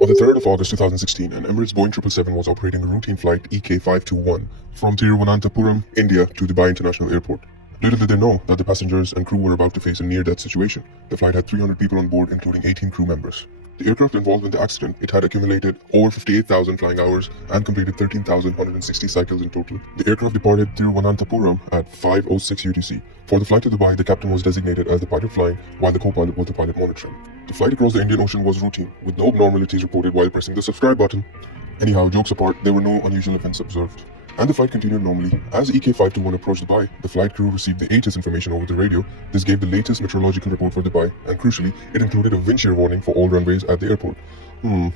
On the 3rd of August 2016, an Emirates Boeing 777 was operating a routine flight EK521 from Thiruvananthapuram, India to Dubai International Airport. Little did they know that the passengers and crew were about to face a near-death situation. The flight had 300 people on board, including 18 crew members. The aircraft involved in the accident, it had accumulated over 58,000 flying hours and completed 13,160 cycles in total. The aircraft departed Thiruvananthapuram at 5:06 UTC. For the flight to Dubai, the captain was designated as the pilot flying, while the co-pilot was the pilot monitoring. The flight across the Indian Ocean was routine, with no abnormalities reported while pressing the subscribe button. Anyhow, jokes apart, there were no unusual events observed, and the flight continued normally. As EK521 approached Dubai, the flight crew received the latest information over the radio. This gave the latest meteorological report for Dubai, and crucially, it included a wind shear warning for all runways at the airport.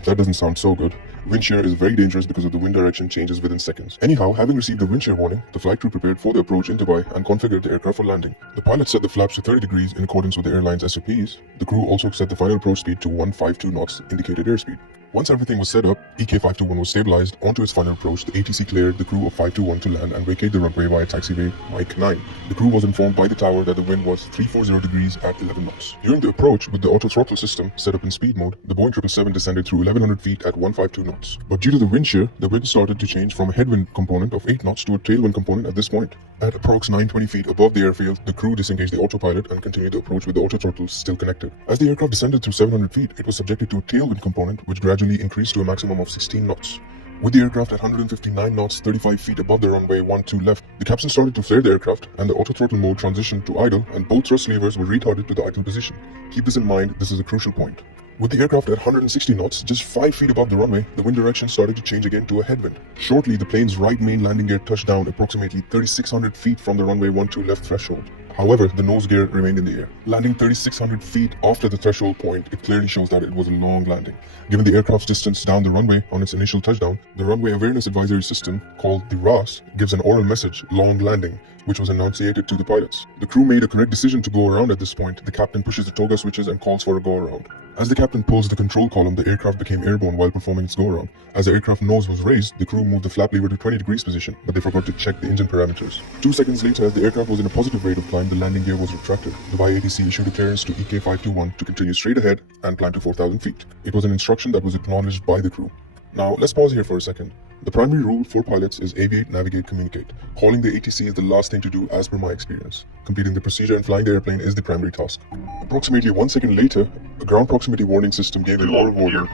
That doesn't sound so good. Wind shear is very dangerous because of the wind direction changes within seconds. Anyhow, having received the wind shear warning, the flight crew prepared for the approach in Dubai and configured the aircraft for landing. The pilot set the flaps to 30 degrees in accordance with the airline's SOPs. The crew also set the final approach speed to 152 knots, indicated airspeed. Once everything was set up, EK521 was stabilized onto its final approach. The ATC cleared the crew of 521 to land and vacate the runway via taxiway Mike 9. The crew was informed by the tower that the wind was 340 degrees at 11 knots. During the approach, with the auto throttle system set up in speed mode, the Boeing 777 descended through 1100 feet at 152 knots. But due to the wind shear, the wind started to change from a headwind component of 8 knots to a tailwind component at this point. At approx 920 feet above the airfield, the crew disengaged the autopilot and continued the approach with the auto throttle still connected. As the aircraft descended through 700 feet, it was subjected to a tailwind component which gradually increased to a maximum of 16 knots. With the aircraft at 159 knots, 35 feet above the runway 12 left, the captain started to flare the aircraft and the auto throttle mode transitioned to idle and both thrust levers were retarded to the idle position. Keep this in mind, this is a crucial point. With the aircraft at 160 knots, just 5 feet above the runway, the wind direction started to change again to a headwind. Shortly, the plane's right main landing gear touched down approximately 3,600 feet from the runway 12 left threshold. However, the nose gear remained in the air. Landing 3,600 feet after the threshold point, it clearly shows that it was a long landing. Given the aircraft's distance down the runway on its initial touchdown, the Runway Awareness Advisory System, called the RAS, gives an oral message, long landing, which was enunciated to the pilots. The crew made a correct decision to go around at this point. The captain pushes the toga switches and calls for a go-around. As the captain pulls the control column, the aircraft became airborne while performing its go-around. As the aircraft nose was raised, the crew moved the flap lever to 20 degrees position, but they forgot to check the engine parameters. 2 seconds later, as the aircraft was in a positive rate of climb, the landing gear was retracted. Dubai ATC issued a clearance to EK521 to continue straight ahead and climb to 4,000 feet. It was an instruction that was acknowledged by the crew. Now, let's pause here for a second. The primary rule for pilots is aviate, navigate, communicate. Calling the ATC is the last thing to do as per my experience. Completing the procedure and flying the airplane is the primary task. Approximately 1 second later, a ground proximity warning system gave an oral order.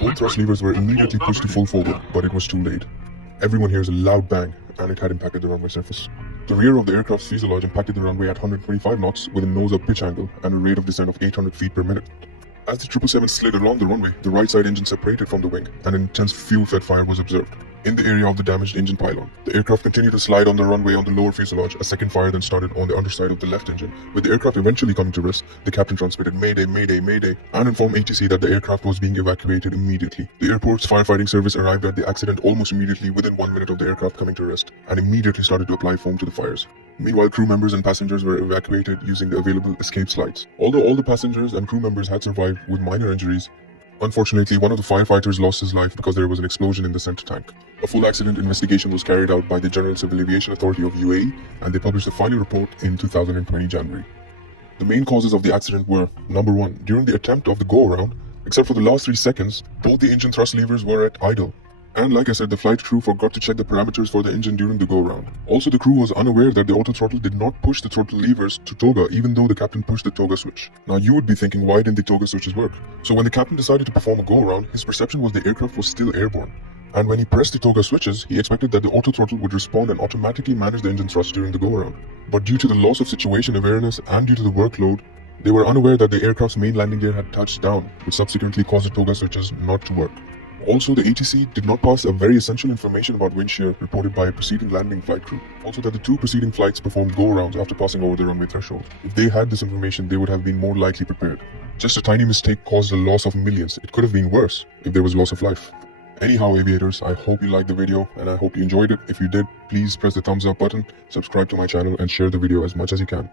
Both thrust levers were immediately pushed to full forward, but it was too late. Everyone hears a loud bang, and it had impacted the runway surface. The rear of the aircraft's fuselage impacted the runway at 125 knots with a nose-up pitch angle and a rate of descent of 800 feet per minute. As the 777 slid along the runway, the right side engine separated from the wing, and an intense fuel-fed fire was observed in the area of the damaged engine pylon. The aircraft continued to slide on the runway on the lower fuselage. A second fire then started on the underside of the left engine. With the aircraft eventually coming to rest, the captain transmitted "Mayday, Mayday, Mayday," and informed ATC that the aircraft was being evacuated immediately. The airport's firefighting service arrived at the accident almost immediately within 1 minute of the aircraft coming to rest, and immediately started to apply foam to the fires. Meanwhile, crew members and passengers were evacuated using the available escape slides. Although all the passengers and crew members had survived with minor injuries, unfortunately, one of the firefighters lost his life because there was an explosion in the center tank. A full accident investigation was carried out by the General Civil Aviation Authority of UAE, and they published the final report in 2020 January. The main causes of the accident were: number 1, during the attempt of the go-around, except for the last 3 seconds, both the engine thrust levers were at idle. And like I said, the flight crew forgot to check the parameters for the engine during the go-around. Also, the crew was unaware that the auto throttle did not push the throttle levers to toga, even though the captain pushed the toga switch. Now, you would be thinking, why didn't the toga switches work? So when the captain decided to perform a go-around, his perception was the aircraft was still airborne. And when he pressed the toga switches, he expected that the auto throttle would respond and automatically manage the engine thrust during the go-around. But due to the loss of situation awareness and due to the workload, they were unaware that the aircraft's main landing gear had touched down, which subsequently caused the toga switches not to work. Also, the ATC did not pass a very essential information about wind shear reported by a preceding landing flight crew. Also, that the 2 preceding flights performed go-arounds after passing over the runway threshold. If they had this information, they would have been more likely prepared. Just a tiny mistake caused the loss of millions. It could have been worse if there was loss of life. Anyhow, aviators, I hope you liked the video and I hope you enjoyed it. If you did, please press the thumbs up button, subscribe to my channel and share the video as much as you can.